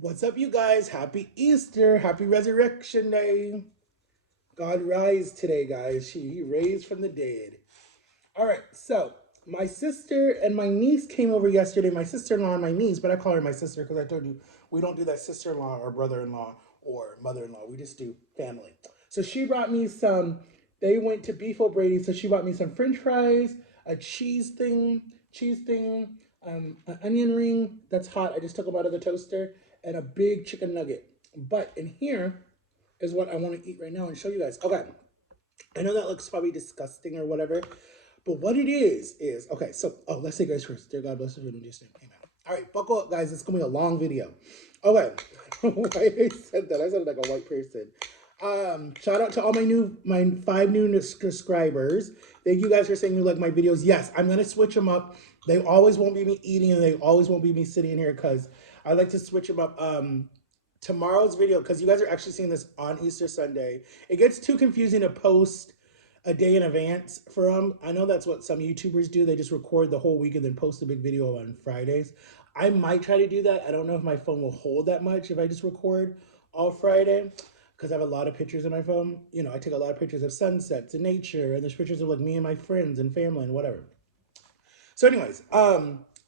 What's up, you guys? Happy Easter. Happy Resurrection Day. God rise today, guys. He raised from the dead. All right, so my sister and my niece came over yesterday. My sister in law and my niece, but I call her my sister because I told you we don't do that sister in law or brother in law or mother in law. We just do family. So she brought me some, they went to Beef O'Brady. So she brought me some french fries, a cheese thing, an onion ring that's hot. I just took them out of the toaster, and a big chicken nugget. But in here is what I want to eat right now and show you guys. Okay, I know that looks probably disgusting or whatever, but what it is okay. So, let's say grace first. Dear God, bless you in Jesus' name, amen. All right, buckle up, guys. It's gonna be a long video. Okay, why I said that? I sounded like a white person. Shout out to all my 5 new subscribers. Thank you guys for saying you like my videos. Yes, I'm gonna switch them up. They always won't be me eating, and they always won't be me sitting in here because I like to switch them up. Tomorrow's video, because you guys are actually seeing this on Easter Sunday, it gets too confusing to post a day in advance for them. I know that's what some YouTubers do. They just record the whole week and then post a big video on Fridays. I might try to do that. I don't know if my phone will hold that much if I just record all Friday because I have a lot of pictures in my phone. You know, I take a lot of pictures of sunsets and nature, and there's pictures of like me and my friends and family and whatever. So, anyways,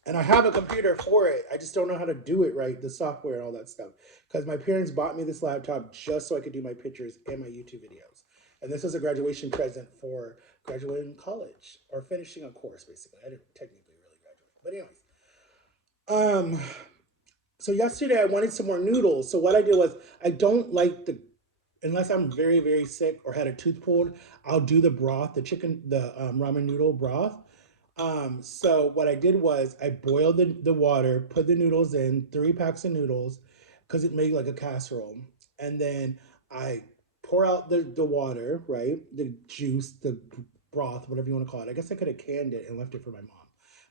and I have a computer for it. I just don't know how to do it right, the software and all that stuff. Because my parents bought me this laptop just so I could do my pictures and my YouTube videos. And this was a graduation present for graduating college or finishing a course, basically. I didn't technically really graduate. But anyways, so yesterday I wanted some more noodles. So what I did was I don't like the unless I'm very very sick or had a tooth pulled, I'll do the broth, the ramen noodle broth. So what I did was I boiled the water, put the noodles in, 3 packs of noodles, because it made like a casserole. And then I pour out the water, right? The juice, the broth, whatever you want to call it. I guess I could have canned it and left it for my mom.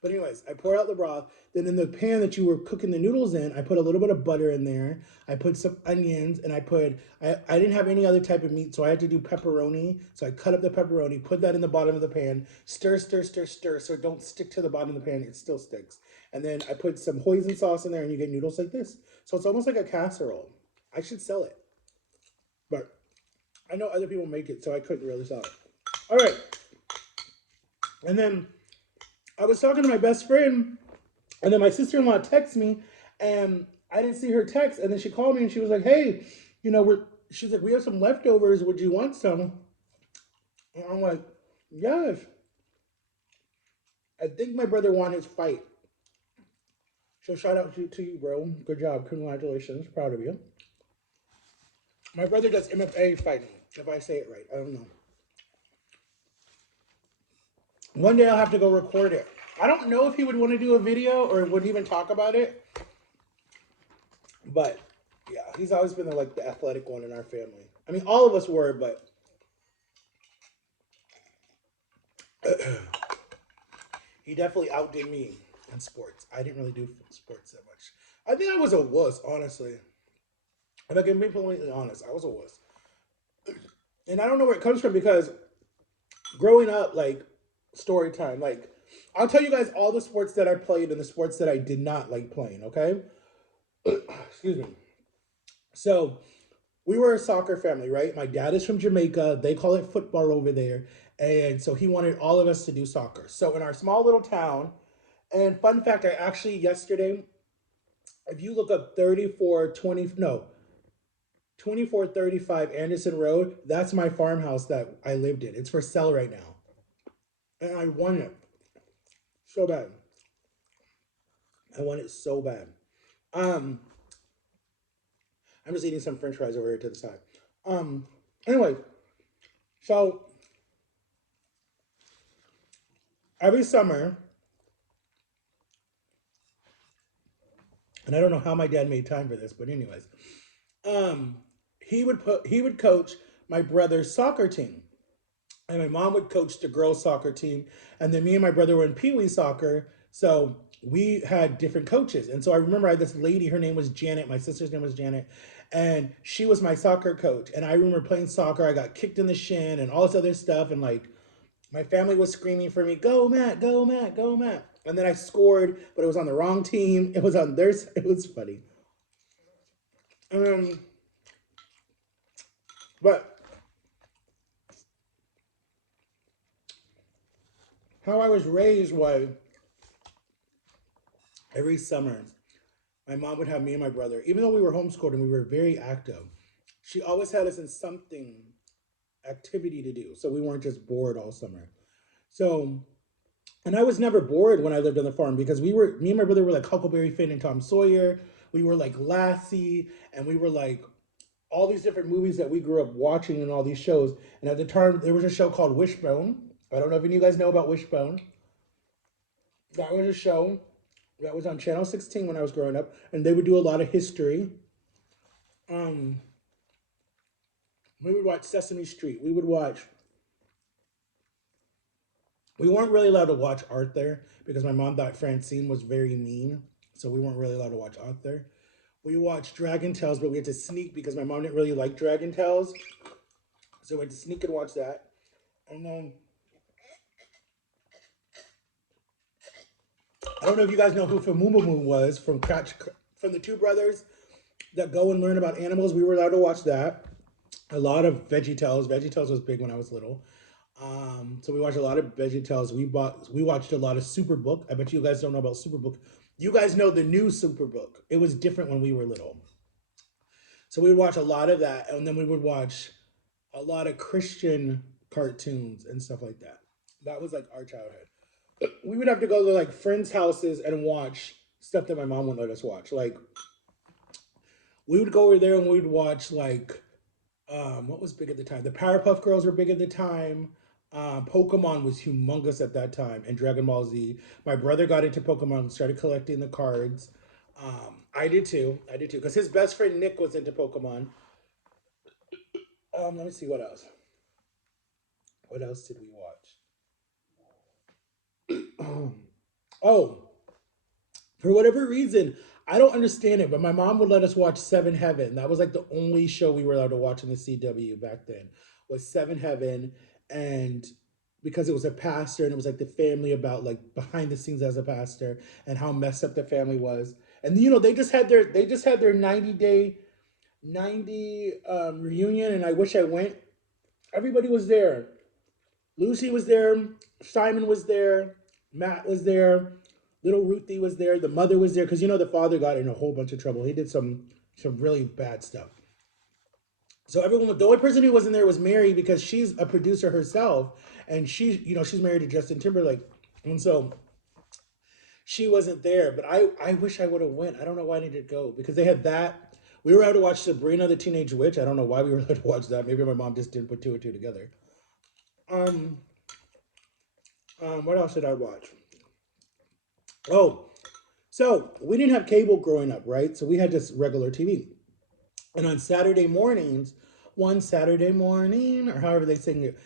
But anyways, I pour out the broth. Then in the pan that you were cooking the noodles in, I put a little bit of butter in there. I put some onions, and I didn't have any other type of meat, so I had to do pepperoni. So I cut up the pepperoni, put that in the bottom of the pan, stir, stir, stir, stir, so it don't stick to the bottom of the pan. It still sticks. And then I put some hoisin sauce in there, and you get noodles like this. So it's almost like a casserole. I should sell it, but I know other people make it, so I couldn't really sell it. All right, and then I was talking to my best friend, and then my sister-in-law texted me, and I didn't see her text, and then she called me and she was like, "Hey, she's like, we have some leftovers. Would you want some?" And I'm like, "Yes." I think my brother won his fight. So shout out to you, bro. Good job. Congratulations. Proud of you. My brother does MMA fighting, if I say it right. I don't know. One day I'll have to go record it. I don't know if he would want to do a video or would even talk about it, but yeah, he's always been the athletic one in our family. I mean, all of us were, but he definitely outdid me in sports. I didn't really do sports that much. I think I was a wuss, honestly. If I can be completely honest, I was a wuss. And I don't know where it comes from because growing up, like, story time, like, I'll tell you guys all the sports that I played and the sports that I did not like playing, okay? Excuse me. So, we were a soccer family, right? My dad is from Jamaica. They call it football over there. And so he wanted all of us to do soccer. So, in our small little town, and fun fact, I actually yesterday, if you look up 3420, no, 2435 Anderson Road, that's my farmhouse that I lived in. It's for sale right now. And I won it so bad. I won it so bad. Um, I'm just eating some french fries over here to the side. Um, anyway, so every summer, and I don't know how my dad made time for this, but anyways, um, he would coach my brother's soccer team, and my mom would coach the girls' soccer team, and then me and my brother were in pee wee soccer. So we had different coaches, and so I remember I had this lady. Her name was Janet. My sister's name was Janet, and she was my soccer coach. And I remember playing soccer. I got kicked in the shin and all this other stuff, and like my family was screaming for me, "Go Matt, go Matt, go Matt!" And then I scored, but it was on the wrong team. It was on theirs. It was funny. Um, but how I was raised was every summer, my mom would have me and my brother, even though we were homeschooled and we were very active, she always had us in something activity to do. So we weren't just bored all summer. So, and I was never bored when I lived on the farm because me and my brother were like Huckleberry Finn and Tom Sawyer. We were like Lassie, and we were like all these different movies that we grew up watching and all these shows. And at the time, there was a show called Wishbone. I don't know if any of you guys know about Wishbone. That was a show that was on Channel 16 when I was growing up, and they would do a lot of history. Um, we would watch Sesame Street. We weren't really allowed to watch Arthur because my mom thought Francine was very mean, so we weren't really allowed to watch Arthur. We watched Dragon Tales, but we had to sneak because my mom didn't really like Dragon Tales, so we had to sneak and watch that. And then I don't know if you guys know who Famumamu was from the two brothers that go and learn about animals. We were allowed to watch that. A lot of VeggieTales. VeggieTales was big when I was little. So we watched a lot of VeggieTales. We watched a lot of Superbook. I bet you guys don't know about Superbook. You guys know the new Superbook. It was different when we were little. So we would watch a lot of that, and then we would watch a lot of Christian cartoons and stuff like that. That was like our childhood. We would have to go to like friends' houses and watch stuff that my mom would let us watch. Like we would go over there and we would watch like what was big at the time? The Powerpuff Girls were big at the time. Pokemon was humongous at that time, and Dragon Ball Z. My brother got into Pokemon and started collecting the cards. I did too. I did too, because his best friend Nick was into Pokemon. Let me see what else. What else did we watch? Oh, for whatever reason, I don't understand it, but my mom would let us watch Seven Heaven. That was like the only show we were allowed to watch in the CW back then. Was Seven Heaven, and because it was a pastor and it was like the family about like behind the scenes as a pastor and how messed up the family was. And you know, they just had their 90 reunion, and I wish I went. Everybody was there. Lucy was there, Simon was there, Matt was there, little Ruthie was there, the mother was there, because you know the father got in a whole bunch of trouble. He did some really bad stuff. So everyone, the only person who wasn't there was Mary because she's a producer herself, and she's married to Justin Timberlake, and so she wasn't there. But I wish I would have went. I don't know why I needed to go because they had that. We were able to watch Sabrina the Teenage Witch. I don't know why we were allowed to watch that. Maybe my mom just didn't put two and two together. Um, what else did I watch? Oh, so we didn't have cable growing up, right? So we had just regular TV. And on Saturday mornings, one Saturday morning, or however they sing it,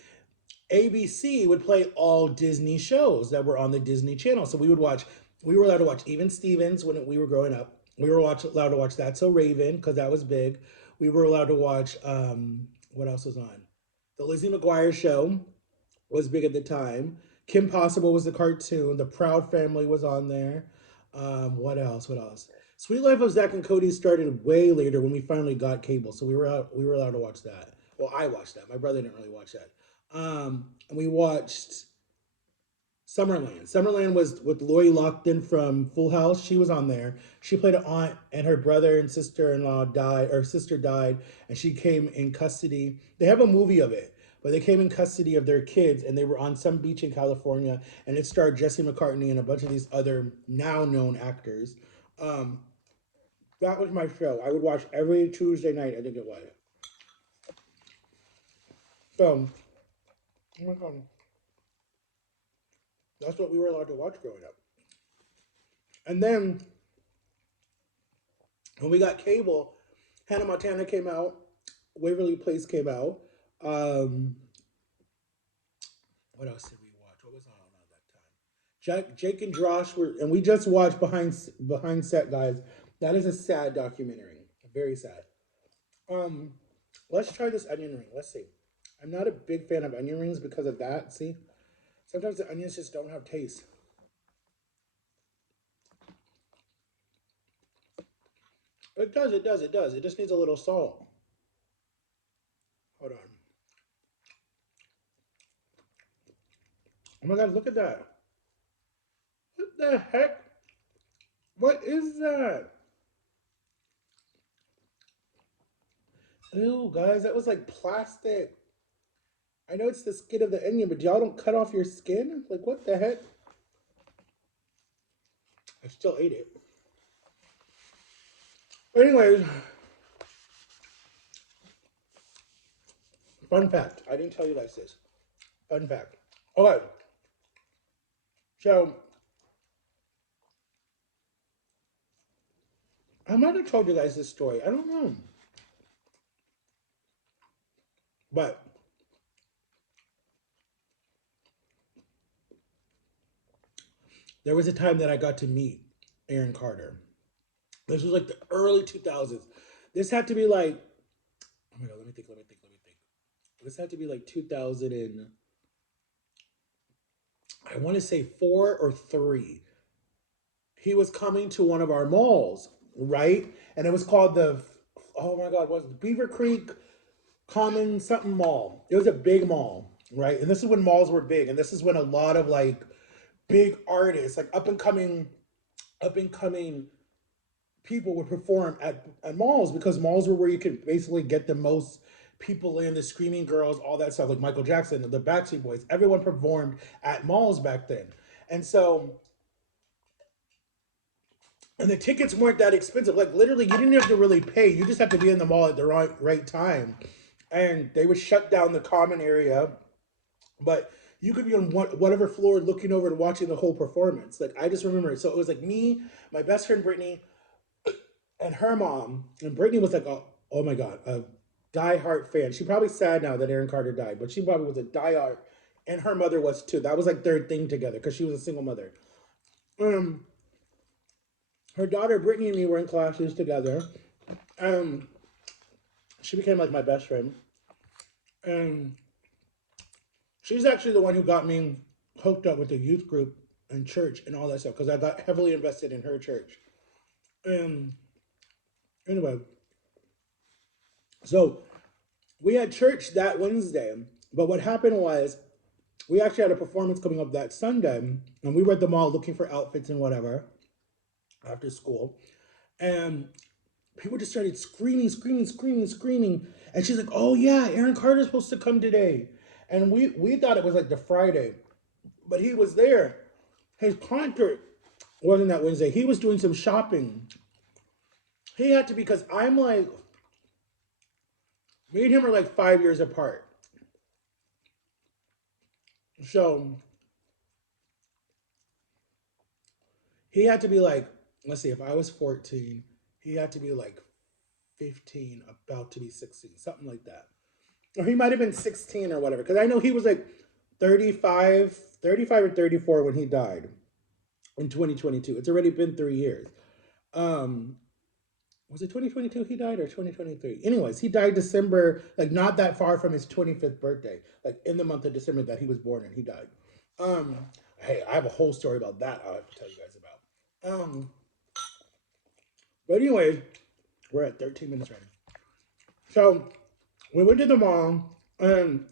ABC would play all Disney shows that were on the Disney Channel. So we were allowed to watch Even Stevens when we were growing up. Allowed to watch That's So Raven because that was big. We were allowed to watch, what else was on? The Lizzie McGuire Show was big at the time. Kim Possible was the cartoon. The Proud Family was on there. What else? What else? Sweet Life of Zach and Cody started way later when we finally got cable, so we were allowed to watch that. Well, I watched that. My brother didn't really watch that. And we watched Summerland. Summerland was with Lori Loughlin from Full House. She was on there. She played an aunt, and her brother and sister-in-law died, or sister died, and she came in custody. They have a movie of it, but they came in custody of their kids, and they were on some beach in California, and it starred Jesse McCartney and a bunch of these other now known actors. Um, that was my show. I would watch every Tuesday night. I think it was. So, oh my god, that's what we were allowed to watch growing up. And then when we got cable, Hannah Montana came out, Waverly Place came out. Um, what else did we watch? What was on at that time? Jake and Josh were, and we just watched Behind Set Guys. That is a sad documentary, very sad. Um, let's try this onion ring. Let's see. I'm not a big fan of onion rings because of that. See, sometimes the onions just don't have taste. It does, it does, it does. It just needs a little salt. Hold on. Oh my god, look at that. What the heck? What is that? Ew, guys, that was like plastic. I know it's the skin of the onion, but y'all don't cut off your skin? Like, what the heck? I still ate it. Anyways, fun fact. I didn't tell you guys this. Fun fact. Okay, so I might have told you guys this story. I don't know. But there was a time that I got to meet Aaron Carter. This was like the early 2000s. This had to be like, oh my God, let me think. This had to be like 2000 and, I want to say 4 or 3. He was coming to one of our malls, right? And it was called oh my God, what was it? Beaver Creek Common something Mall. It was a big mall, right? And this is when malls were big. And this is when a lot of like big artists, like up and coming people would perform at malls, because malls were where you could basically get the most people in, the screaming girls, all that stuff, like Michael Jackson, the Backstreet Boys. Everyone performed at malls back then. And so, and the tickets weren't that expensive. Like literally, you didn't have to really pay. You just have to be in the mall at the right time. And they would shut down the common area, but you could be on whatever floor looking over and watching the whole performance. Like I just remember it. So it was like me, my best friend Brittany, and her mom. And Brittany was like, oh my God, a diehard fan. She probably sad now that Aaron Carter died, but she probably was a diehard, and her mother was too. That was like their thing together because she was a single mother. Um, Her daughter Brittany and me were in classes together. Um, she became like my best friend, and she's actually the one who got me hooked up with the youth group and church and all that stuff, because I got heavily invested in her church. And anyway, so we had church that Wednesday, but what happened was we actually had a performance coming up that Sunday, and we were at the mall looking for outfits and whatever after school, and people just started screaming. And she's like, "Oh yeah, Aaron Carter's supposed to come today," and we thought it was like the Friday, but he was there. His concert wasn't that Wednesday. He was doing some shopping. He had to, because I'm like, me and him are like 5 years apart. So he had to be like, let's see, if I was 14, he had to be like 15, about to be 16, something like that. Or he might have been 16 or whatever. Because I know he was like 35 or 34 when he died in 2022. It's already been 3 years. Um, was it 2022 he died, or 2023? Anyways, he died December, like not that far from his 25th birthday, like in the month of December that he was born and he died. Um, hey, I have a whole story about that I have to tell you guys about. But anyways, we're at 13 minutes right now. So we went to the mall and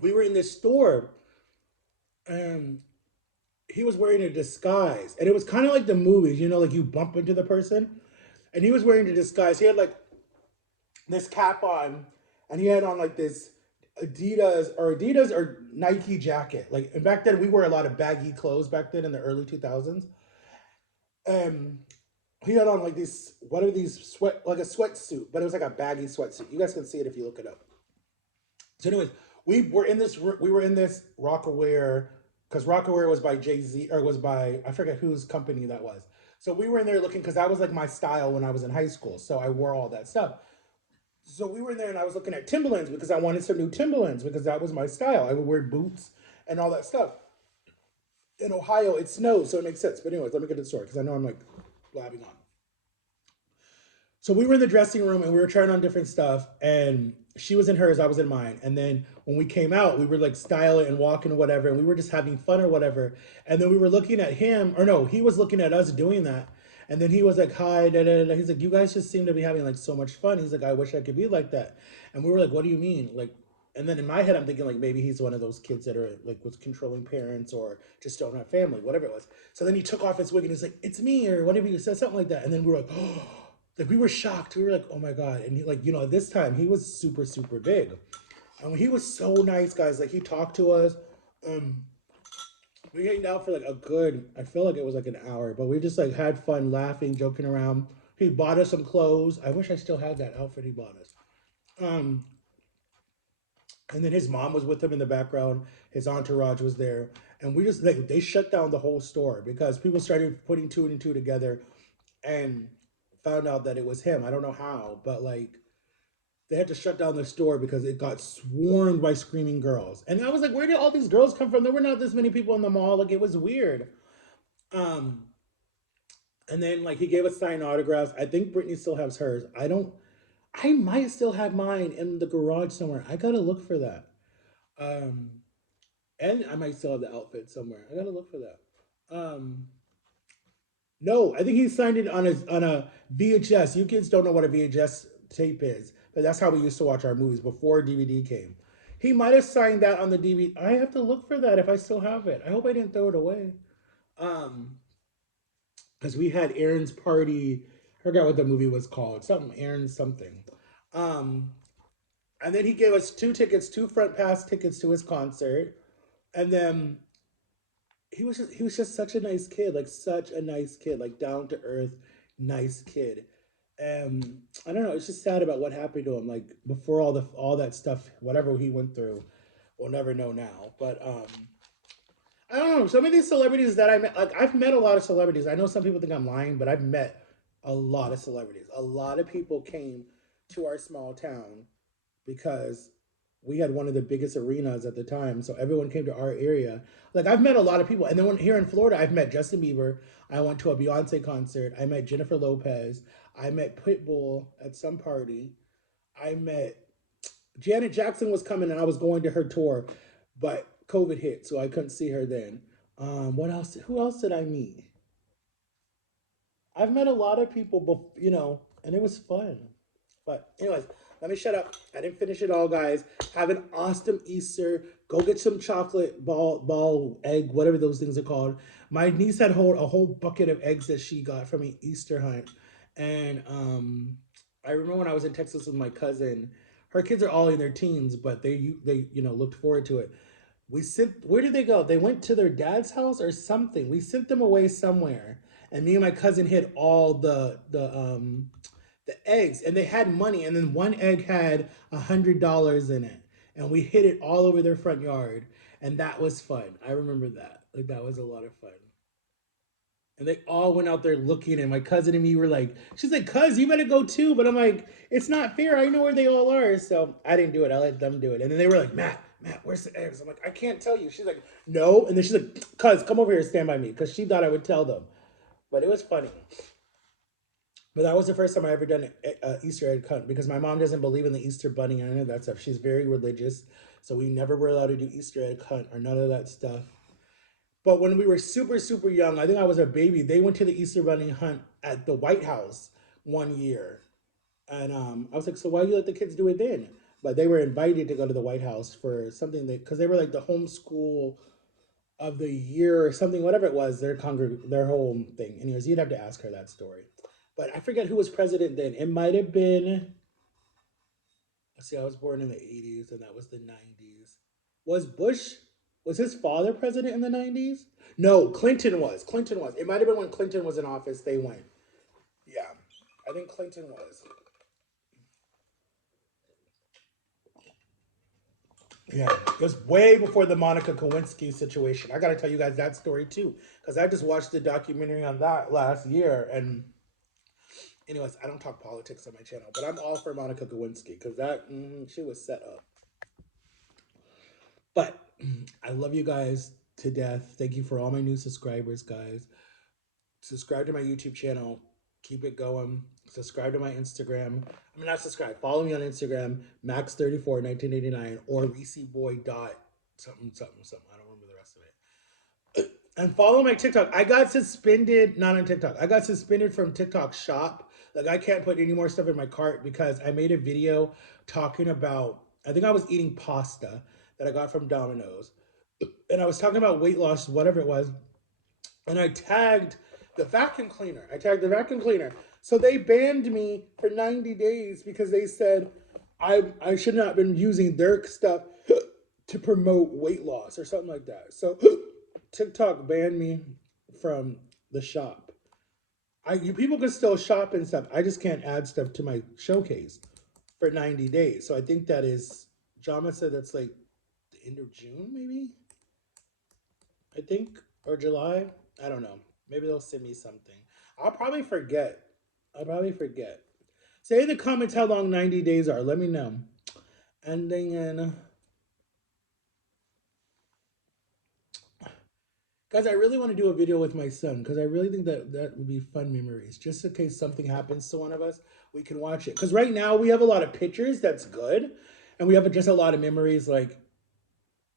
we were in this store, and he was wearing a disguise. And it was kind of like the movies, like you bump into the person. And he was wearing a disguise. He had like this cap on, and he had on like this Adidas or Nike jacket. Like, and back then we wore a lot of baggy clothes back then in the early 2000s. And he had on like this, what are these like a sweatsuit, but it was like a baggy sweatsuit. You guys can see it if you look it up. So anyways, we were in this Rocawear, because Rocawear was by Jay-Z, or was by, I forget whose company that was. So we were in there looking, because that was like my style when I was in high school. So I wore all that stuff. So we were in there and I was looking at Timberlands because I wanted some new Timberlands, because that was my style. I would wear boots and all that stuff. In Ohio, it snows, so it makes sense. But anyways, let me get to the story, because I know I'm like blabbing on. So we were in the dressing room and we were trying on different stuff, and she was in hers, I was in mine. And then when we came out, we were like styling and walking or whatever, and we were just having fun or whatever. And then we were looking at him, or no, he was looking at us doing that. And then he was like, hi, da, da, da. He's like, you guys just seem to be having like so much fun. He's like, I wish I could be like that. And we were like, what do you mean? Like, and then in my head, I'm thinking like maybe he's one of those kids that are like with controlling parents or just don't have family, whatever it was. So then he took off his wig and he's like, it's me or whatever. He said something like that. And then we were like, oh, like we were shocked. We were like, oh my God. And he like, this time he was super, super big. And he was so nice, guys. Like he talked to us. Um, we hanged out for like a good, I feel like it was like an hour, but we just like had fun laughing, joking around. He bought us some clothes. I wish I still had that outfit he bought us. Um, and then his mom was with him in the background. His entourage was there. And we just like they shut down the whole store because people started putting two and two together and found out that it was him. I don't know how, but like they had to shut down the store because it got swarmed by screaming girls. And I was like, where did all these girls come from? There were not this many people in the mall. Like it was weird. Um, and then like he gave us signed autographs. I think Brittany still has hers. I don't. I might still have mine in the garage somewhere. I gotta look for that. Um, and I might still have the outfit somewhere. I gotta look for that. No, I think he signed it on a VHS. You kids don't know what a VHS tape is, but that's how we used to watch our movies before DVD came. He might have signed that on the DVD. I have to look for that if I still have it. I hope I didn't throw it away. Um, because we had Aaron's party. I forgot what the movie was called. Something Aaron something. Um, and then he gave us two tickets, two front pass tickets to his concert. And then he was just such a nice kid, like such a nice kid, like down to earth, nice kid. I don't know, it's just sad about what happened to him. Like before all that stuff, whatever he went through, we'll never know now. But I don't know. Some of these celebrities that I met, like I've met a lot of celebrities. I know some people think I'm lying, but I've met a lot of celebrities. A lot of people came to our small town because we had one of the biggest arenas at the time. So everyone came to our area. Like I've met a lot of people. And then here in Florida, I've met Justin Bieber. I went to a Beyonce concert. I met Jennifer Lopez. I met Pitbull at some party. I met Janet Jackson was coming and I was going to her tour, but COVID hit, so I couldn't see her then. What else? Who else did I meet? I've met a lot of people, and it was fun. But anyways, let me shut up. I didn't finish it all, guys. Have an awesome Easter. Go get some chocolate ball, egg, whatever those things are called. My niece had a whole bucket of eggs that she got from an Easter hunt, and I remember when I was in Texas with my cousin. Her kids are all in their teens, but they looked forward to it. We sent Where did they go? They went to their dad's house or something. We sent them away somewhere, and me and my cousin hid all the eggs, and they had money, and then one egg had $100 in it, and we hid it all over their front yard, and that was fun. I remember that. Like that was a lot of fun. And they all went out there looking, and my cousin and me were like, she's like, cuz, you better go too. But I'm like, it's not fair. I know where they all are. So I didn't do it. I let them do it. And then they were like, Matt, where's the eggs? I'm like, I can't tell you. She's like, no. And then she's like, cuz, come over here and stand by me. Because she thought I would tell them. But it was funny. But that was the first time I ever done an Easter egg hunt because my mom doesn't believe in the Easter bunny or any of that stuff. She's very religious. So we never were allowed to do Easter egg hunt or none of that stuff. But when we were super, super young, I think I was a baby, they went to the Easter Bunny hunt at the White House one year. And I was like, so why do you let the kids do it then? But they were invited to go to the White House for something because they were like the homeschool of the year or something, whatever it was, their whole thing. Anyways, you'd have to ask her that story. But I forget who was president then. It might have been, let's see, I was born in the 80s and that was the 90s. Was Bush, was his father president in the 90s? No, Clinton was. Clinton was. It might have been when Clinton was in office they went. Yeah, I think Clinton was. Yeah, it was way before the Monica Lewinsky situation. I got to tell you guys that story too, because I just watched the documentary on that last year. And, anyways, I don't talk politics on my channel, but I'm all for Monica Lewinsky because she was set up. But I love you guys to death. Thank you for all my new subscribers, guys. Subscribe to my YouTube channel. Keep it going. Subscribe to my Instagram. I mean, not subscribe. Follow me on Instagram, Max341989 or ReeseBoy dot something something something. I don't remember the rest of it. And follow my TikTok. I got suspended, not on TikTok. I got suspended from TikTok Shop. Like I can't put any more stuff in my cart because I made a video talking about. I think I was eating pasta that I got from Domino's, and I was talking about weight loss, whatever it was, and I tagged the vacuum cleaner. I tagged the vacuum cleaner. So they banned me for 90 days because they said I should not have been using their stuff to promote weight loss or something like that. So TikTok banned me from the shop. You people can still shop and stuff. I just can't add stuff to my showcase for 90 days. So I think that is Jama said that's like the end of June, maybe? I think, or July. I don't know. Maybe they'll send me something. I'll probably forget. I'll probably forget. Say in the comments how long 90 days are. Let me know. And then, guys, I really want to do a video with my son because I really think that that would be fun memories. Just in case something happens to one of us, we can watch it. Because right now we have a lot of pictures. That's good. And we have just a lot of memories like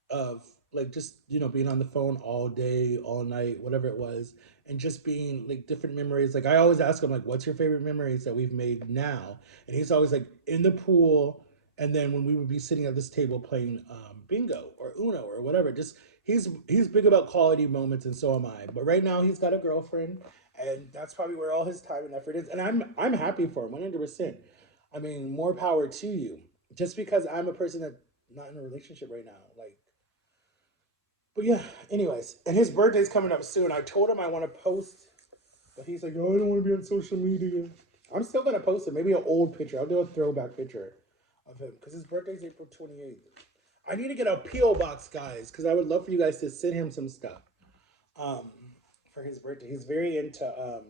of like just being on the phone all day all night whatever it was, and just being like different memories. Like I always ask him like what's your favorite memories that we've made now, and he's always like in the pool, and then when we would be sitting at this table playing bingo or uno or whatever. Just he's big about quality moments, and so am I. But right now he's got a girlfriend, and that's probably where all his time and effort is, and I'm happy for him 100%. I mean, more power to you. Just because I'm a person that not in a relationship right now, like, but yeah, anyways, and his birthday's coming up soon. I told him I want to post, but he's like, "Oh, I don't want to be on social media." I'm still gonna post it. Maybe an old picture. I'll do a throwback picture of him because his birthday's April 28th. I need to get a PO box, guys, because I would love for you guys to send him some stuff um, for his birthday. He's very into.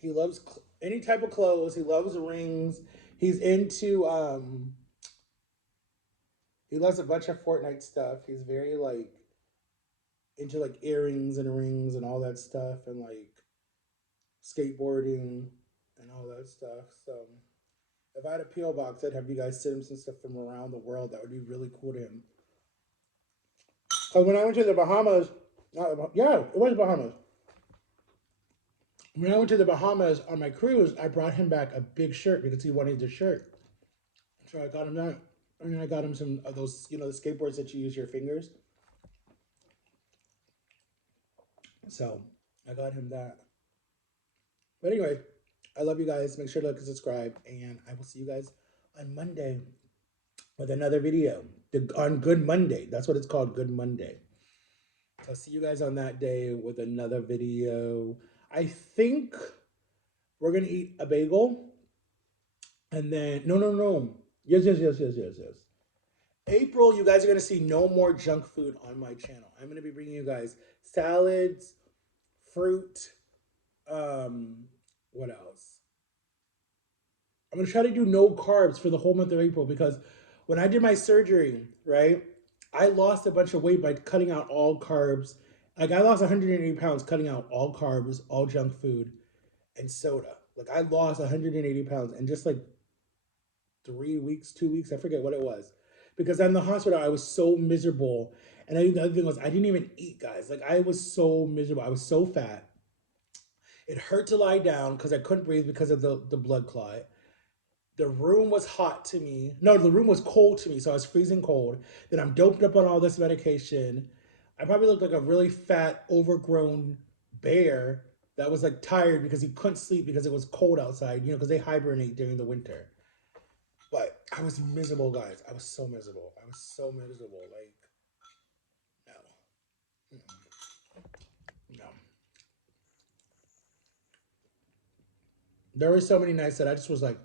He loves any type of clothes. He loves rings. He's into. He loves a bunch of Fortnite stuff. He's very like into like earrings and rings and all that stuff, and like skateboarding and all that stuff. So if I had a PO box, I'd have you guys send him some stuff from around the world. That would be really cool to him. Because when I went to the Bahamas, yeah, it was Bahamas. When I went to the Bahamas on my cruise, I brought him back a big shirt because he wanted the shirt. So I got him that. And I got him some of those, the skateboards that you use your fingers. So I got him that. But anyway, I love you guys. Make sure to like and subscribe. And I will see you guys on Monday with another video. On Good Monday. That's what it's called, Good Monday. So I'll see you guys on that day with another video. I think we're going to eat a bagel. And then, no. Yes. April, you guys are going to see no more junk food on my channel. I'm going to be bringing you guys salads, fruit, what else? I'm going to try to do no carbs for the whole month of April because when I did my surgery, right, I lost a bunch of weight by cutting out all carbs. Like I lost 180 pounds cutting out all carbs, all junk food, and soda. Like I lost 180 pounds in just like 3 weeks, 2 weeks, I forget what it was. Because in the hospital, I was so miserable. And the other thing was, I didn't even eat, guys. Like, I was so miserable. I was so fat. It hurt to lie down because I couldn't breathe because of the blood clot. The room was hot to me. No, the room was cold to me, so I was freezing cold. Then I'm doped up on all this medication. I probably looked like a really fat, overgrown bear that was like tired because he couldn't sleep because it was cold outside, because they hibernate during the winter. But I was miserable, guys. I was so miserable. I was so miserable. Like, no. No. There were so many nights that I just was like,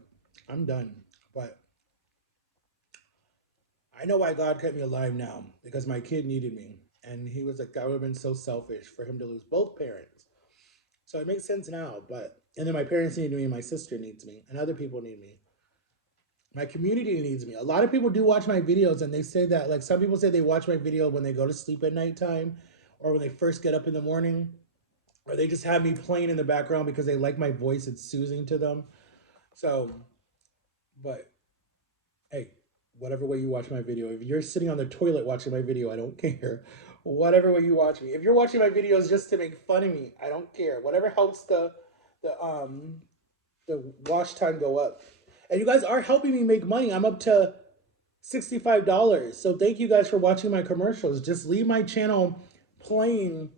I'm done. But I know why God kept me alive now because my kid needed me. And he was like, that would have been so selfish for him to lose both parents. So it makes sense now. And then my parents need me, my sister needs me, and other people need me. My community needs me. A lot of people do watch my videos and they say that, like, some people say they watch my video when they go to sleep at nighttime or when they first get up in the morning, or they just have me playing in the background because they like my voice. It's soothing to them. So, but hey, whatever way you watch my video, if you're sitting on the toilet watching my video, I don't care. Whatever way you watch me. If you're watching my videos just to make fun of me, I don't care. Whatever helps the the watch time go up. And you guys are helping me make money. I'm up to $65. So thank you guys for watching my commercials. Just leave my channel playing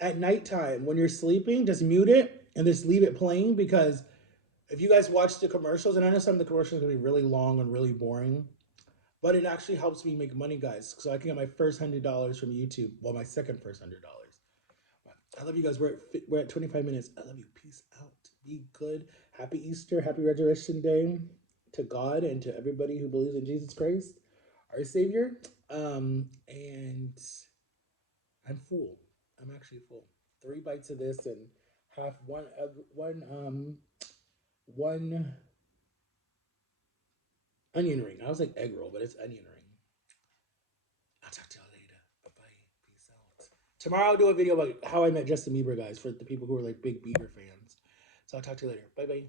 at nighttime when you're sleeping. Just mute it and just leave it playing, because if you guys watch the commercials, and I know some of the commercials are gonna be really long and really boring, but it actually helps me make money, guys. So I can get my first $100 from YouTube. Well, my second first $100. I love you guys. We're at 25 minutes. I love you. Peace out. Be good. Happy Easter. Happy Resurrection Day to God and to everybody who believes in Jesus Christ, our Savior. And I'm full. I'm actually full. 3 bites of this and half one onion ring. I was like egg roll, but it's onion ring. I'll talk to y'all later. Bye bye. Peace out. Tomorrow I'll do a video about how I met Justin Bieber, guys, for the people who are like big Bieber fans. So I'll talk to you later. Bye bye.